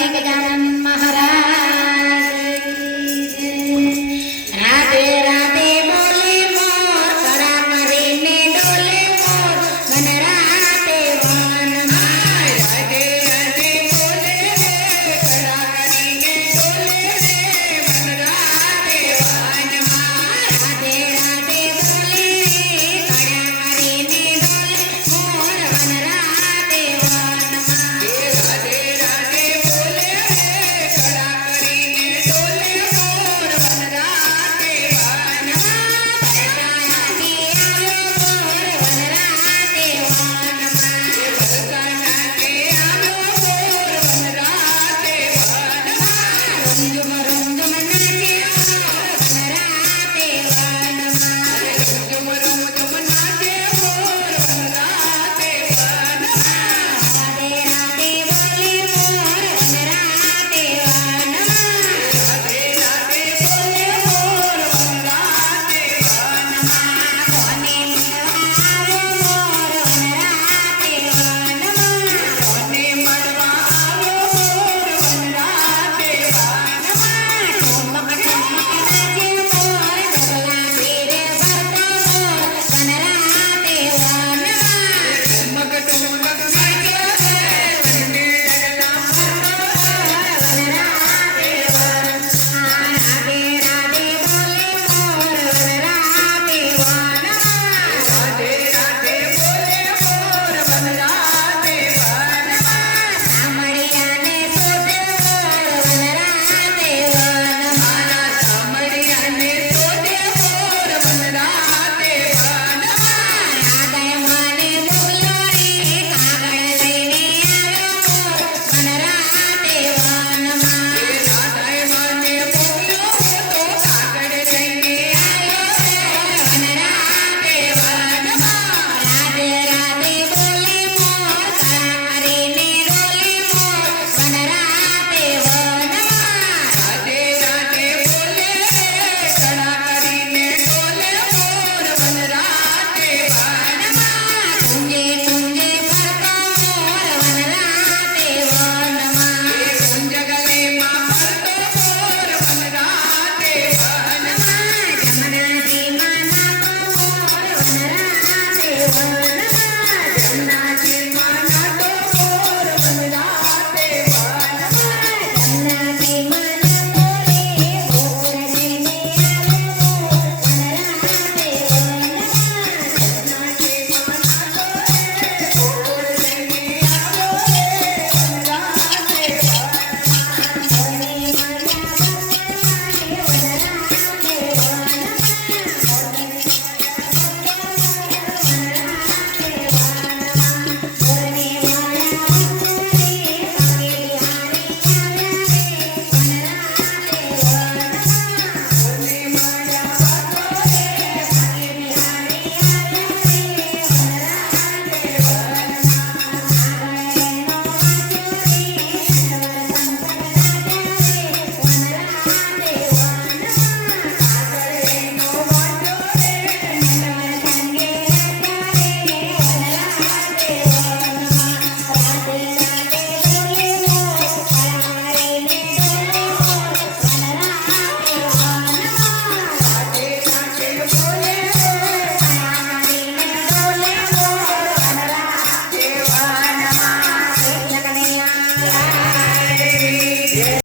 থেকে জানান